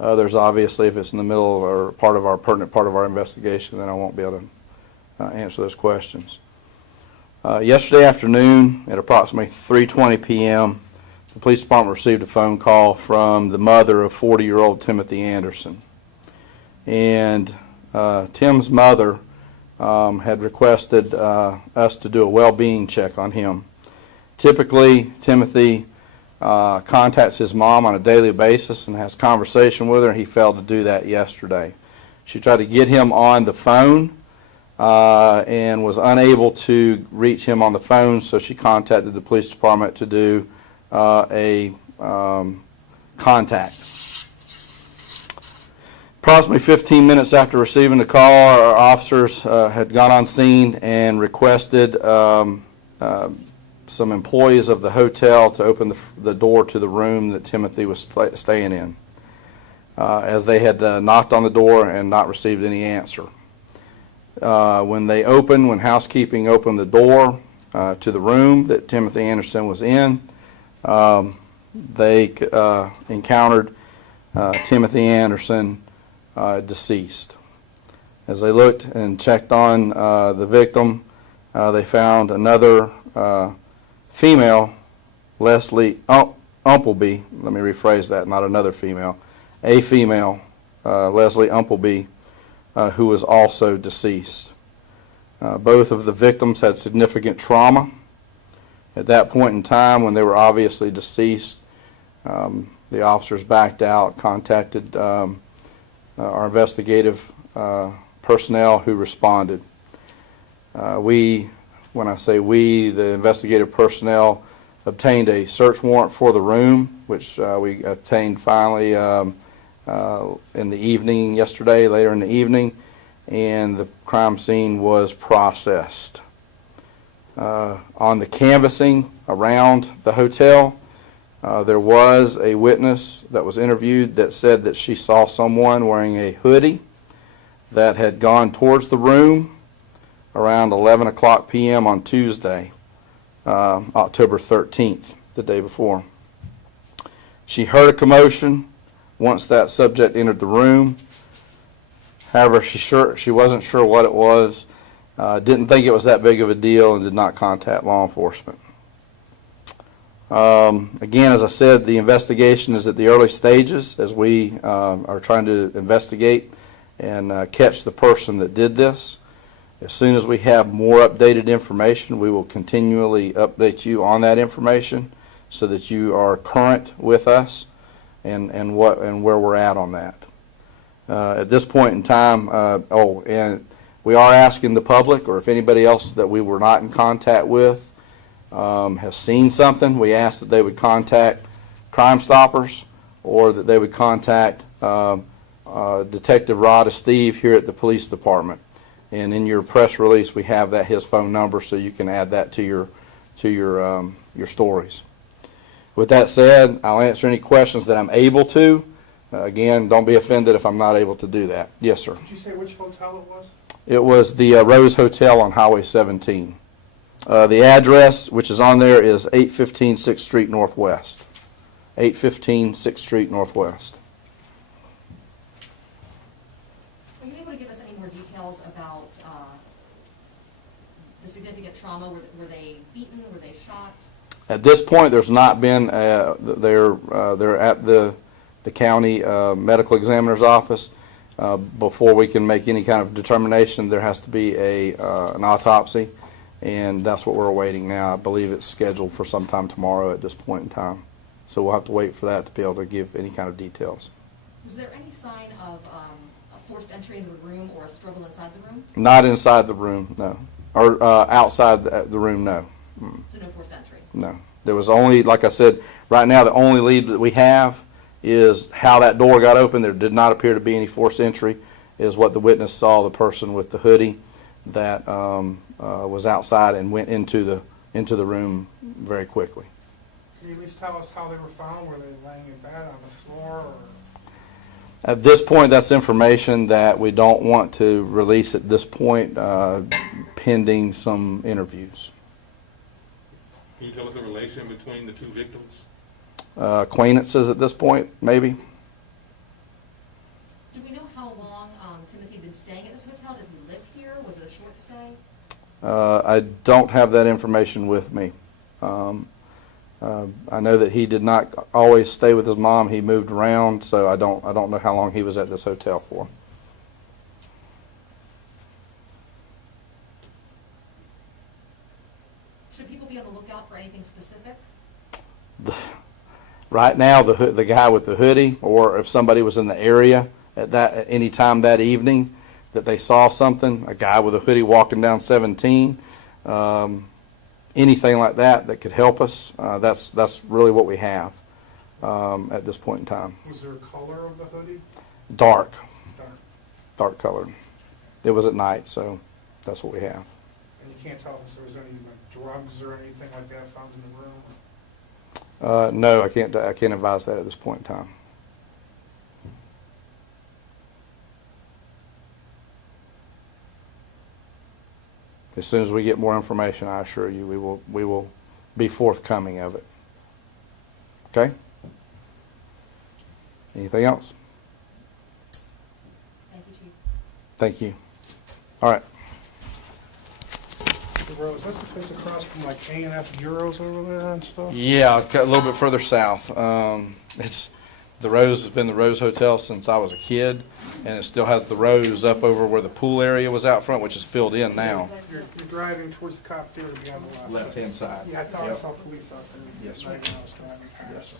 Others, obviously, if it's in the middle of or part of our pertinent part of our investigation, then I won't be able to answer those questions. Yesterday afternoon at approximately 3:20 p.m., the police department received a phone call from the mother of 40-year-old Timothy Anderson. And Tim's mother had requested us to do a well-being check on him. Typically, Timothy contacts his mom on a daily basis and has conversation with her. He failed to do that yesterday. She tried to get him on the phone and was unable to reach him on the phone, so she contacted the police department to do a contact. Approximately 15 minutes after receiving the call, our officers had gone on scene and requested some employees of the hotel to open the door to the room that Timothy was staying in, as they had knocked on the door and not received any answer. When housekeeping opened the door to the room that Timothy Anderson was in, they encountered Timothy Anderson deceased. As they looked and checked on the victim, they found another female, Leslie Umpleby. Let me rephrase that, not another female. A female, Leslie Umpleby, who was also deceased. Both of the victims had significant trauma. At that point in time, when they were obviously deceased, the officers backed out, contacted our investigative personnel who responded. When I say we, the investigative personnel obtained a search warrant for the room, which we obtained finally in the evening yesterday, later in the evening, and the crime scene was processed. On the canvassing around the hotel, there was a witness that was interviewed that said that she saw someone wearing a hoodie that had gone towards the room around 11 o'clock p.m. on Tuesday, October 13th, the day before. She heard a commotion once that subject entered the room. However, she wasn't sure what it was, didn't think it was that big of a deal, and did not contact law enforcement. Again, as I said, the investigation is at the early stages as we are trying to investigate and catch the person that did this. As soon as we have more updated information, we will continually update you on that information so that you are current with us and where we're at on that. At this point in time, and we are asking the public, or if anybody else that we were not in contact with has seen something, we ask that they would contact Crime Stoppers, or that they would contact Detective Rod Steve here at the police department. And in your press release, we have his phone number, so you can add that to your stories. With that said, I'll answer any questions that I'm able to. Again, don't be offended if I'm not able to do that. Yes, sir. Did you say which hotel it was? It was the Rose Hotel on Highway 17. The address, which is on there, is 815 6th Street Northwest. 815 6th Street Northwest. Are you able to give us any more details about the significant trauma? Were they beaten? Were they shot? At this point, there's not been. They're at the county medical examiner's office. Before we can make any kind of determination, there has to be an autopsy, and that's what we're awaiting now. I believe it's scheduled for sometime tomorrow at this point in time. So we'll have to wait for that to be able to give any kind of details. Was there any sign of a forced entry into the room or a struggle inside the room? Not inside the room, no. Or outside the room, no. So no forced entry? No. There was only, like I said, right now the only lead that we have is how that door got open. There did not appear to be any forced entry, is what the witness saw, the person with the hoodie that was outside and went into the room very quickly. Can you at least tell us how they were found? Were they laying in bed on the floor? Or? At this point, that's information that we don't want to release at this point, pending some interviews. Can you tell us the relation between the two victims? Acquaintances at this point, maybe. Timothy been staying at this hotel? Did he live here? Was it a short stay? I don't have that information with me. I know that he did not always stay with his mom. He moved around, so I don't know how long he was at this hotel for. Should people be on the lookout for anything specific? Right now, the guy with the hoodie, or if somebody was in the area at any time that evening that they saw something, a guy with a hoodie walking down 17, anything like that could help us. That's really what we have at this point in time. Was there a color of the hoodie? Dark Dark. colored. It was at night, so that's what we have. And you can't tell if there was any like drugs or anything like that found in the room? No, I can't advise that at this point in time. As soon as we get more information, I assure you, we will be forthcoming of it. Okay? Anything else? Thank you, Chief. Thank you. All right. The Rose, that's the place across from like A&F Euros over there and stuff? Yeah, a little bit further south. It's the Rose has been the Rose Hotel since I was a kid, and it still has the Rose up over where the pool area was out front, which is filled in now. You're driving towards the cop theater behind the lot. Left-hand side. Yeah, I thought I Yep. saw police out there. Yes, sir. When I was driving past.